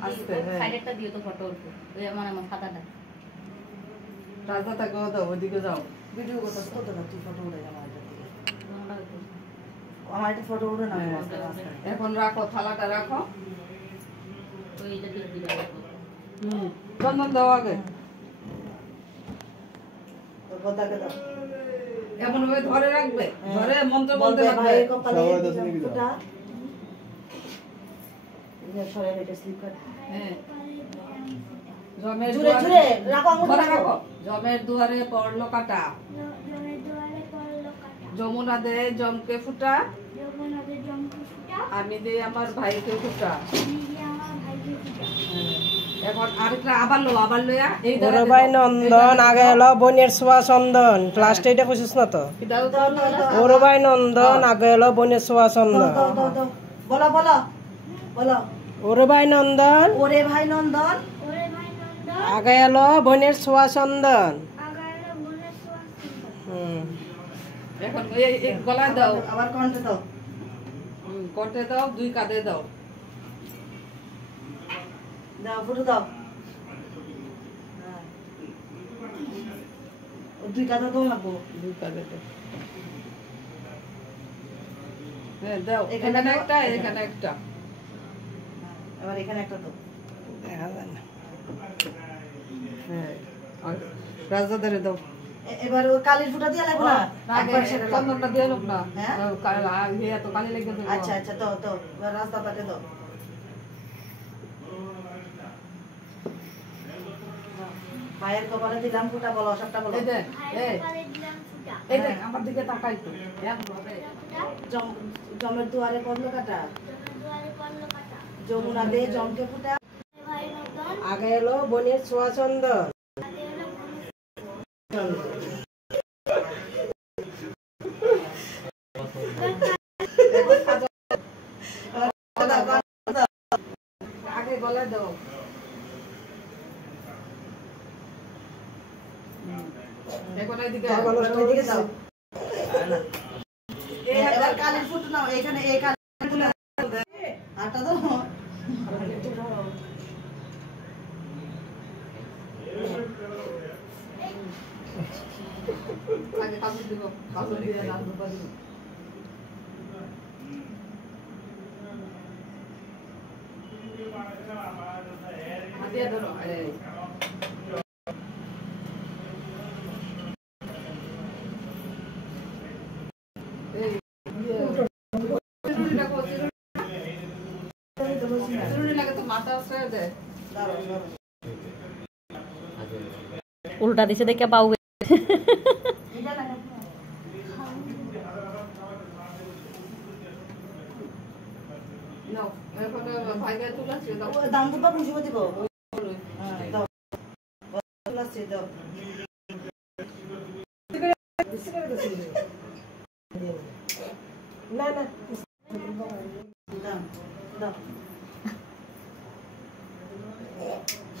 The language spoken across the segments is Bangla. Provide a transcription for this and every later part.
সাইডেরটা দিও তো ফটো উঠবে ওই আমার খাতাটা রাজা তাকে দাও ওইদিকে যাও ভিডিও করতে কত না তুই ফটো উঠে আমার একটা ফটো উঠে না এখন রাখো থালাটা রাখো তো এইটা দিয়ে দিবা চন্দন দাও আগে তো বদাকে দাও এমন ভাবে ধরে রাখবে ধরে মন্ত্র বলতে হবে ভাই কপালে ফুটা ये সরে এটা স্লিপ কর হ্যাঁ জমের জুরে জুরে রাখো আঙুল রাখো জমের দুয়ারে পড়লো কাটা জমের দুয়ারে পড়লো কাটা যমুনা দে জমকে ফুটা যমুনা দে জমকে ফুটা আমি দেই আমার ভাইকে ফুটা আমি দেই আমার ভাইকে ফুটা এখন আরেকটা আবার লয়া এই ধরে ভাই নন্দন আগে হলো বনের ছোঁয়া চন্দন ক্লাস 8 এ কইছিস না তো ওরে ভাই নন্দন আগে হলো বনের ছোঁয়া চন্দন বলো বলো বলো ওরে ভাই নন্দন ওরে ভাই নন্দন আগে হলো বনের ছোঁয়া চন্দন এখন এই গলায় দাও আবার কণ্ঠে দাও কণ্ঠে দাও দুই কাঁধে দাও দাও ফুটো দাও দুই কাঁধে দাও লাগবো দুই কাঁধে হ্যাঁ দাও এখানে একটা এখানে একটা আবার এখানে একটা দাও দেখা যায় না হ্যাঁ আর রাজাদারে দাও এবার ওই কালির ফুটা দিয়ে লাগবে না একবার সেটা চন্দনটা দিয়ে লোক না হ্যাঁ ইয়া তো কালি লাগবে আচ্ছা আচ্ছা দাও দাও এবার রাজাদারে দাও ভাইয়ের কপালে দিলাম ফুটা বলো সবটা বলো এই দেখ এই এই দেখ আমার দিকে তাকাই তো জমের দুয়ারে পড়লো কাটা যমুনা দে জমকে ফুটা আগে এলো বনের ছোঁয়া চন্দন আগে গলা দাও এখন এইদিকে দাও এবার কালির ফুটো নাও এখানে এই কালির আটা দাও আগে কাপড় দিব কাপড় দিয়ে নাম দিব হাতিয়া ধরো উল্টা দিছে দেখে পাও দাম তো পাবো শুভ দিব না না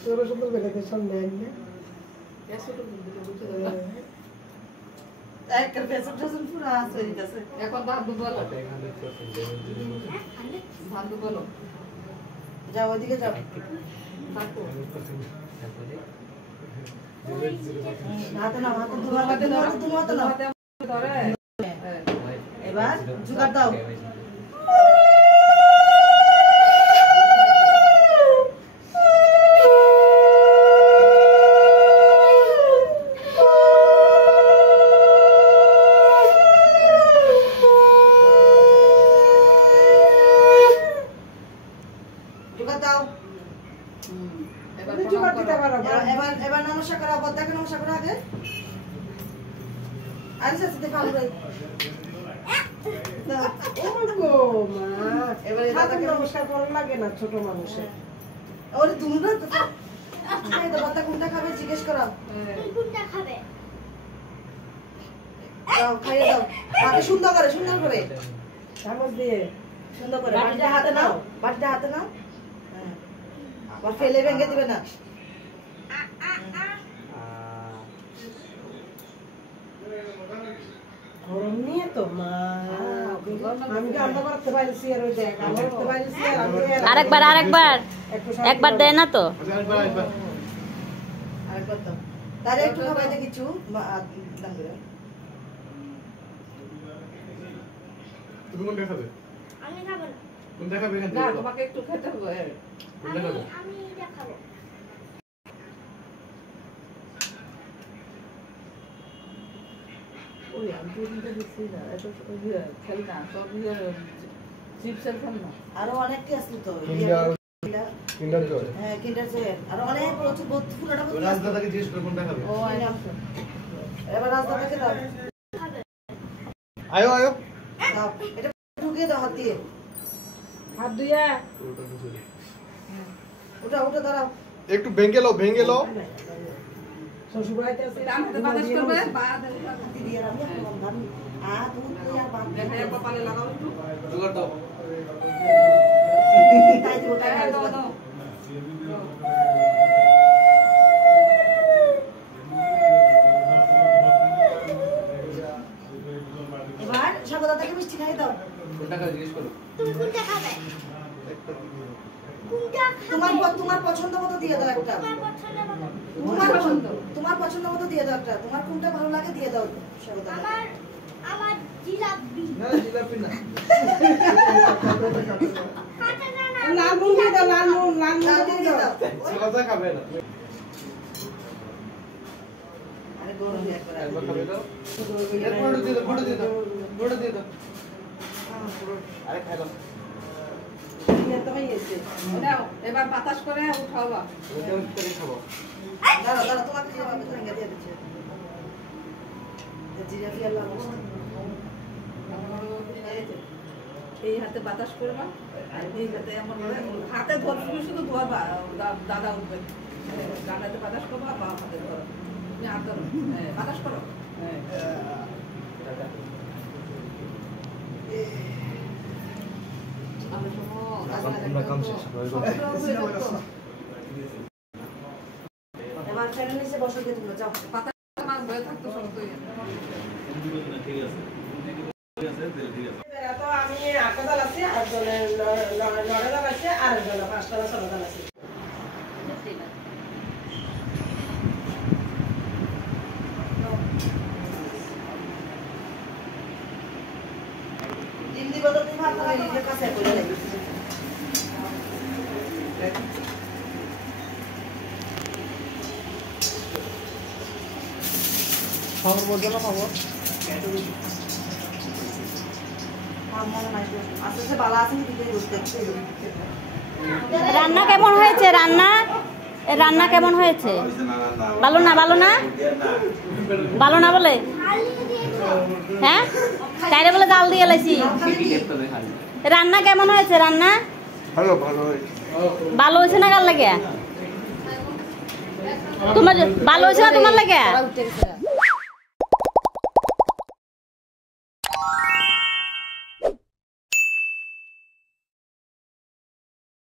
তোর সুন্দর বেলাতে সন্দেহ না একটা পেছন পেছন পুরো আছে দিতেছে এখন ধান বলো ধান বলো যাও ওদিকে যাও থাকো হাতে না হাতে তোমার না ধরে এবার জুগাড় দাও এবার নমস্কার করা বদ্দাকে নমস্কার করা আগে আরে সাথে পাবো রে ওগো মা এবারে দাদাকে নমস্কার করা লাগে না ছোট মানুষের ওরে তুমি না তো এই তো বদ্দা কোনটা খাবে জিজ্ঞেস করো কোনটা খাবে দাও খাইয়ে দাও বাকি সুন্দর করে চামচ দিয়ে সুন্দর করে বাটিটা হাতে নাও হ্যাঁ আবার ফেলে ভেঙে দিবে না গরম নিয়ে তো মা আমি কি অন্ধ করতে পারছি আর ওই দেখ আমি করতে পারছি আর আরেকবার একবার দেয় না তো। আরেকবার দাও তারে একটু খাবাইতে কিছু দাম করে তুমি কোনটা খাবে? আমি খাবো না। কোনটা খাবে এখান না থেকে? তোমাকে একটু খেতে হবে কোনটা খাবে? আমি এটা খাবো। ওই আমি তো এটা দিচ্ছি না এত খেল না সব চিপসের খেল না আরো অনেকটি আসলো তো কিন্ডার জয়। হ্যাঁ কিন্ডার জয় আরো অনেক প্রচুর ফুলটা ওই রাজদাদাকে জিজ্ঞেস করে কোনটা খাবে? ও এবার রাজদাদাকে দাও আয়ো আয়ো। দাও এটা ঢুকিয়ে দাও হাত দিয়ে হাত ধুইয়া ওটা খুঁজে দে। ওটা ওটা দাঁড়াও একটু ভেঙে লও ভেঙে লও। শ্বশুরবাড়িতে আছে আমাদের বাতাস করবে বাদ দিয়ে রাখি আমি দুধ দিয়ে আর বাদ দিয়ে কপালে লাগাও একটু জোগাড় দাও। তাই দিব তাই দাও এবার স্বাগতাকে মিষ্টি খাই দাও কোনটা খাবে জিজ্ঞেস করো। তুমি কোনটা খাবে? কোনটা তোমার খাবে? তোমার পছন্দ মতো দিয়ে দাও একটা তোমার পছন্দ মতো। তোমার পছন্দ মতো দিয়ে দাও একটা তোমার কোনটা ভালো লাগে দিয়ে দাও স্বাগতাকে আমার আমার জিলাপি। না জিলাপি না। কাঁচা না না। লাল নুন দিয়ে দাও, লাল নুন দাও দিয়ে দিয়ে দাও দাও। সোজা খাবে না। আরে গরম একবার একবার খাবে দাও। এর পুরোটা দিয়ে দাও, পুরোটা দিয়ে দাও। পুরোটা দিয়ে দাও। আরে খাই দাও। নাও এবার বাতাস করে উঠাওবা ওটা উঠতে খাবো। দাঁড়াও দাঁড়াও তোমাকে জিরাফি ভেঙে দিয়ে দিচ্ছি জিরাফি আল্লাহ এই হাতে বাতাস করবা আর এই হাতে এমন ভাবে হাতে ধরবে শুধু ধরবা দাদা উঠবে ডান হাতে বাতাস করবা বা হাতে ধরো তুমি হাত ধরো বাতাস করো এবার ফ্যানের নিচে বসো দিয়ে তোমরা যাও পাতা আমার বয়ে থাকতো সমস্ত তো আমি 8টা জাল আছে আর জনের 9টা জাল আছে আর জনের 5টা না 6টা জাল আছে। ডিম দিব তো তুমি ভাত নিজের কাছে করে নেবে খবর বলছো না খবর? আস্তে বালা আছে দিকে বুঝতে রান্না কেমন হয়েছে? রান্না রান্না কেমন হয়েছে? ভালো না? ভালো না? ভালো না বলে? হ্যাঁ তাইরে বলে জাল দিয়ে লাইছি। রান্না কেমন হয়েছে? রান্না ভালো ভালো হয়েছে। ভালো হয়েছে না কার লাগে? তোমার ভালো হয়েছে না তোমার লাগে?